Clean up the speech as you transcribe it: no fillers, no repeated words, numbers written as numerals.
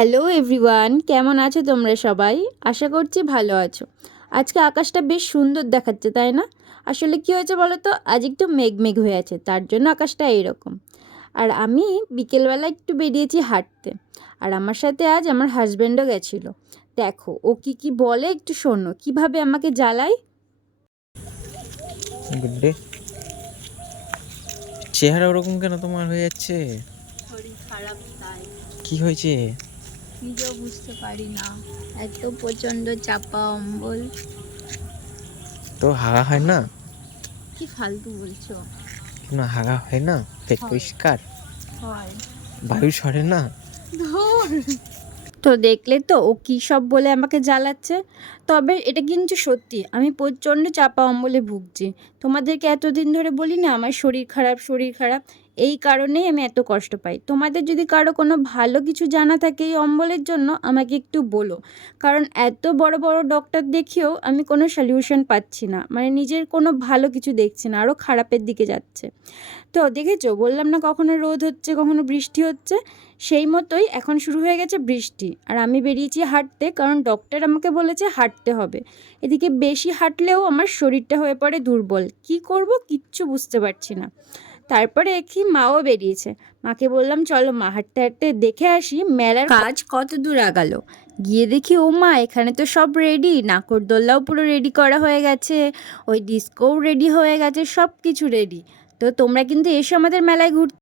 Hello everyone, কেমন আছো তোমরা সবাই? আশা করছি ভালো আছো। আজকে আকাশটা বেশ সুন্দর দেখাচ্ছে, তাই না? আসলে কী হয়েছে বলো তো, আজ একটু মেঘ মেঘ হয়ে আছে, তার জন্য আকাশটা এইরকম। আর আমি বিকেলবেলা একটু বেরিয়েছি হাঁটতে, আর আমার সাথে আজ আমার হাজব্যান্ডও গেছিলো। দেখো ও কি কি বলে একটু শোনো, কিভাবে আমাকে জ্বালায়। গুড্ডে, চেহারা ওরকম কেন তোমার হয়ে যাচ্ছে? শরীর খারাপ তাই। কি হয়েছে? নিজেও বুঝতে পারি না, এত প্রচণ্ড চাপা অম্বল। তো হাগা হয় না? কি ফালতু বলছো? না, হাগা হয় না? পেট হয়। পরিষ্কার? হয়। বায়ু সরে না? তো দেখলে তো ও কী সব বলে আমাকে জ্বালাচ্ছে। তবে এটা কিন্তু সত্যি, আমি প্রচণ্ড চাপা অম্বলে ভুগছি। তোমাদেরকে এতদিন ধরে বলি না আমার শরীর খারাপ, শরীর খারাপ, এই কারণেই আমি এত কষ্ট পাই। তোমাদের যদি কারো কোনো ভালো কিছু জানা থাকে এই অম্বলের জন্য আমাকে একটু বলো, কারণ এত বড় বড় ডক্টর দেখিয়েও আমি কোনো সলিউশন পাচ্ছি না, মানে নিজের কোনো ভালো কিছু দেখছি না, আরও খারাপের দিকে যাচ্ছে। তো দেখেছো, বললাম না কখনো রোদ হচ্ছে কখনো বৃষ্টি হচ্ছে, সেই মতোই এখন শুরু হয়ে গেছে বৃষ্টি। আর আমি বেরিয়েছি হাঁটতে, কারণ ডক্টর আমাকে বলেছে হাঁটতে হবে। এদিকে বেশি হাঁটলেও আমার শরীরটা হয়ে পড়ে দুর্বল, কি করব কিচ্ছু বুঝতে পারছি না। তারপরে দেখি মাও বেরিয়েছে, মাকে বললাম চলো মা হাঁটতে হাঁটতে দেখে আসি মেলার কাজ কত দূর আগালো। গিয়ে দেখি ও মা, এখানে তো সব রেডি, নাগরদোল্লাও পুরো রেডি করা হয়ে গেছে, ওই ডিস্কোও রেডি হয়ে গেছে, সব কিছু রেডি। তো তোমরা কিন্তু এসো আমাদের মেলায় ঘুরতে।